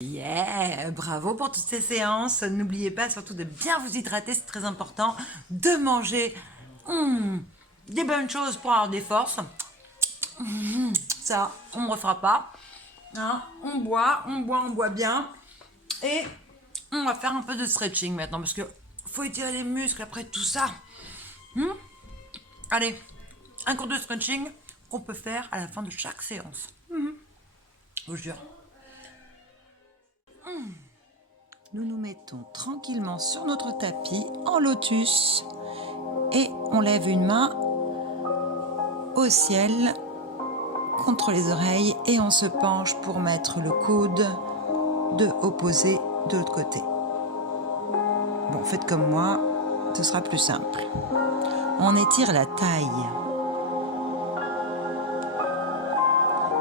Yeah, bravo pour toutes ces séances. N'oubliez pas surtout de bien vous hydrater, c'est très important. De manger des bonnes choses pour avoir des forces. Ça, on ne refera pas. Hein, on boit bien. Et on va faire un peu de stretching maintenant parce que faut étirer les muscles après tout ça. Allez, un cours de stretching qu'on peut faire à la fin de chaque séance. Je vous jure. Nous nous mettons tranquillement sur notre tapis en lotus et on lève une main au ciel contre les oreilles et on se penche pour mettre le coude opposé de l'autre côté. Bon, faites comme moi, ce sera plus simple. On étire la taille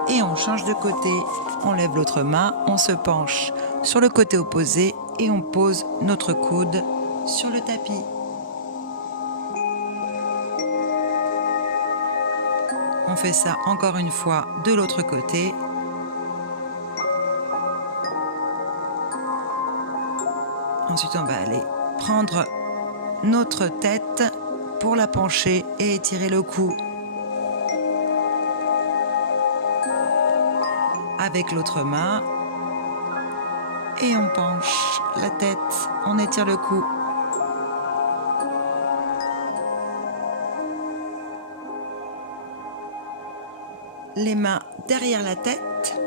et on change de côté. On lève l'autre main, on se penche sur le côté opposé et on pose notre coude sur le tapis. On fait ça encore une fois de l'autre côté. Ensuite, on va aller prendre notre tête pour la pencher et étirer le cou. Avec l'autre main. Et on penche la tête, on étire le cou. Les mains derrière la tête.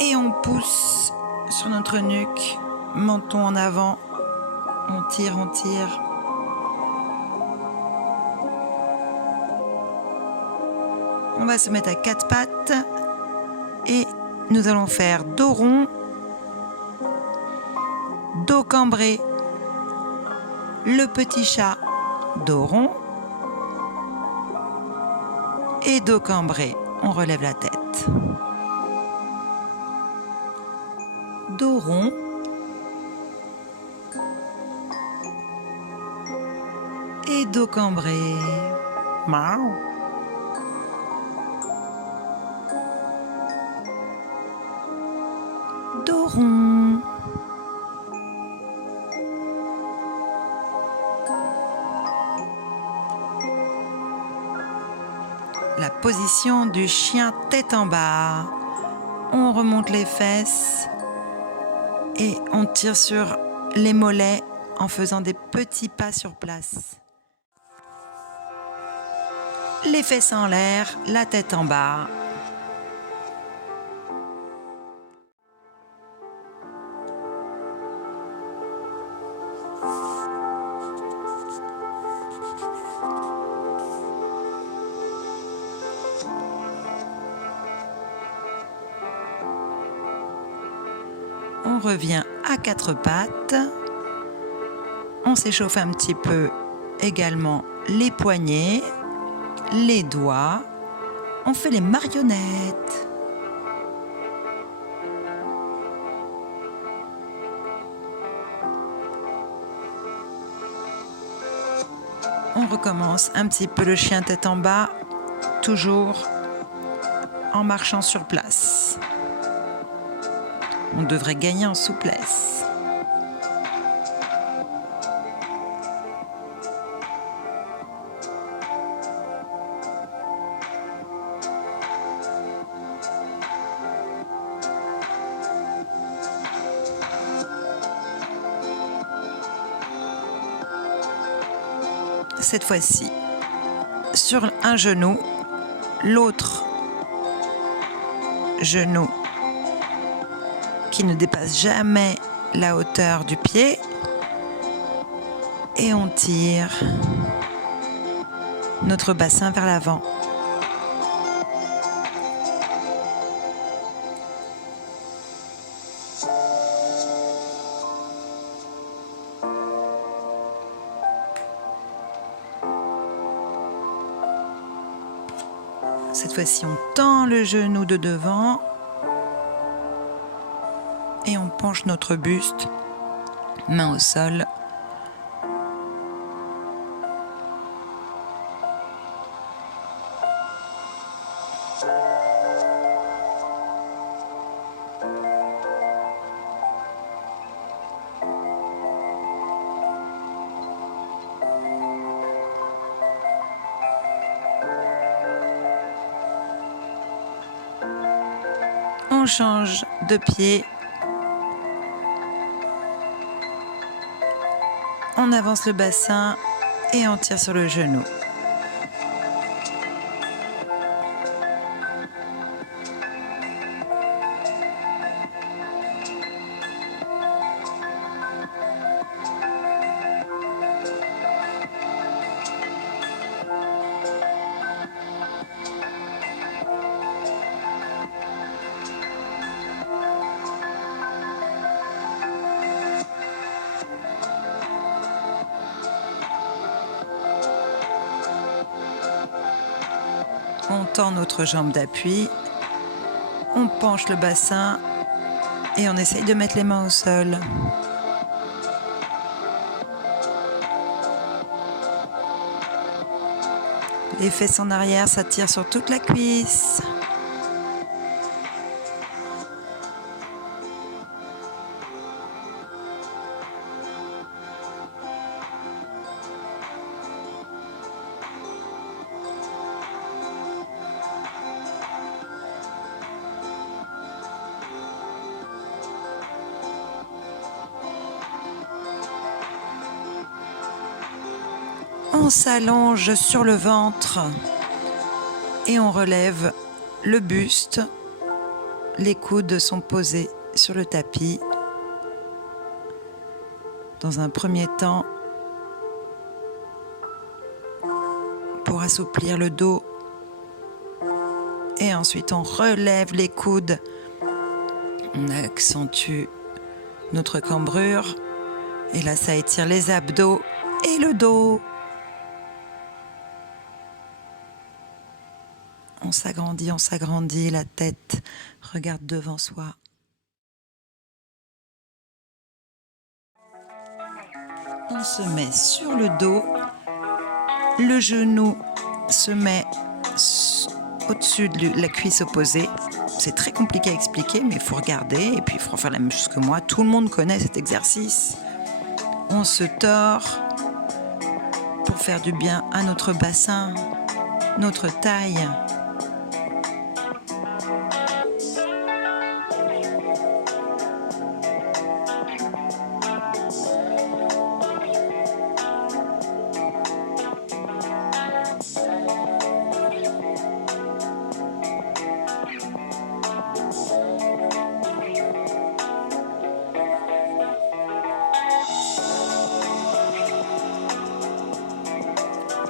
Et on pousse sur notre nuque, menton en avant. On tire, on tire. On va se mettre à quatre pattes et nous allons faire dos rond, dos cambré, le petit chat, dos rond et dos cambré. On relève la tête. Dos rond. Et dos cambré. Miaou. Dos rond. La position du chien tête en bas. On remonte les fesses et on tire sur les mollets en faisant des petits pas sur place. Les fesses en l'air, la tête en bas. On revient à quatre pattes. On s'échauffe un petit peu également les poignets, les doigts. On fait les marionnettes. On recommence un petit peu le chien tête en bas, toujours en marchant sur place. On devrait gagner en souplesse. Cette fois-ci, sur un genou, l'autre genou qui ne dépasse jamais la hauteur du pied. Et on tire notre bassin vers l'avant. Cette fois-ci, on tend le genou de devant et on penche notre buste, main au sol. On change de pied. On avance le bassin et on tire sur le genou. On tend notre jambe d'appui, on penche le bassin et on essaye de mettre les mains au sol. Les fesses en arrière, ça tire sur toute la cuisse. On s'allonge sur le ventre et on relève le buste. Les coudes sont posés sur le tapis. Dans un premier temps, pour assouplir le dos. Et ensuite, on relève les coudes. On accentue notre cambrure. Et là, ça étire les abdos et le dos. On s'agrandit, la tête regarde devant soi. On se met sur le dos, le genou se met au-dessus de la cuisse opposée. C'est très compliqué à expliquer, mais il faut regarder et puis il faut faire la même chose que moi. Tout le monde connaît cet exercice. On se tord pour faire du bien à notre bassin, notre taille.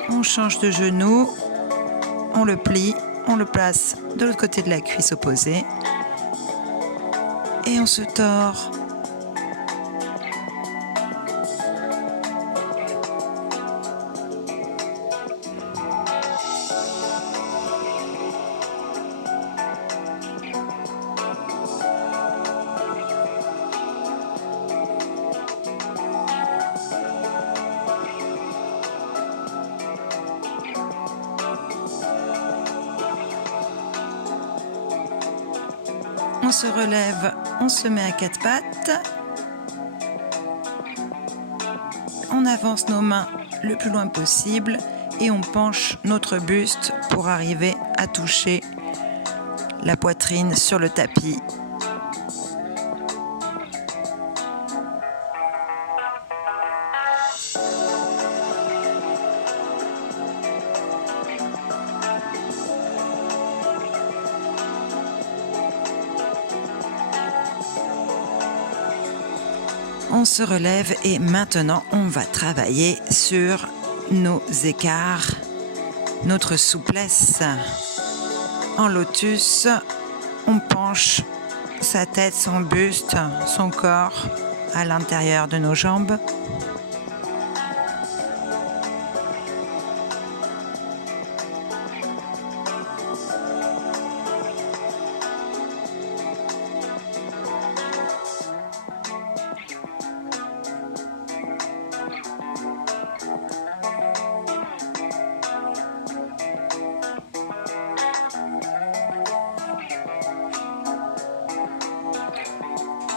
On change de genou, on le plie, on le place de l'autre côté de la cuisse opposée et on se tord. On se relève, on se met à quatre pattes. On avance nos mains le plus loin possible et on penche notre buste pour arriver à toucher la poitrine sur le tapis. On se relève et maintenant on va travailler sur nos écarts, notre souplesse. En lotus, on penche sa tête, son buste, son corps à l'intérieur de nos jambes.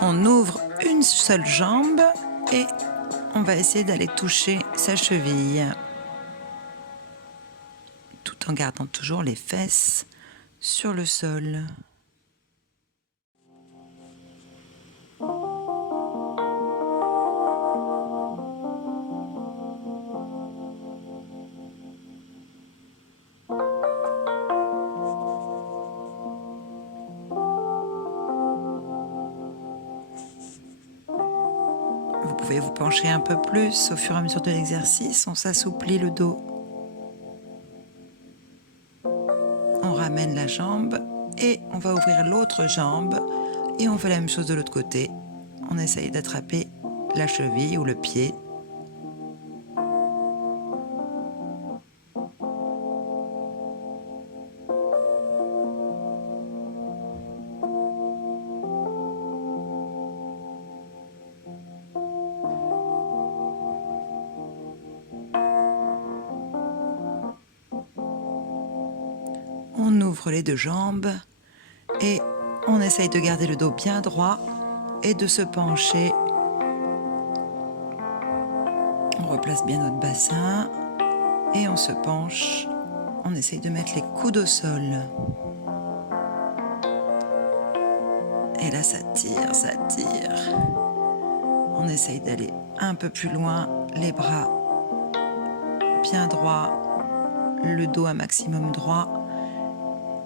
On ouvre une seule jambe et on va essayer d'aller toucher sa cheville, tout en gardant toujours les fesses sur le sol. pouvez vous pencher un peu plus au fur et à mesure de l'exercice. On s'assouplit le dos. On ramène la jambe et on va ouvrir l'autre jambe et on fait la même chose de l'autre côté. On essaye d'attraper la cheville ou le pied. On ouvre les deux jambes et on essaye de garder le dos bien droit et de se pencher. On replace bien notre bassin et on se penche. On essaye de mettre les coudes au sol. Et là, ça tire, ça tire. On essaye d'aller un peu plus loin, les bras bien droits, le dos un maximum droit.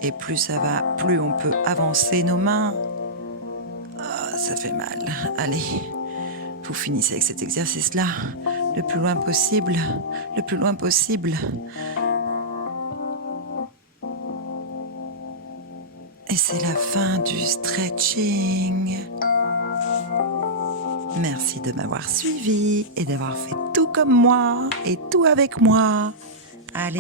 Et plus ça va, plus on peut avancer nos mains. Ah, ça fait mal. Allez, vous finissez avec cet exercice-là le plus loin possible, le plus loin possible. Et c'est la fin du stretching. Merci de m'avoir suivi et d'avoir fait tout comme moi et tout avec moi. Allez.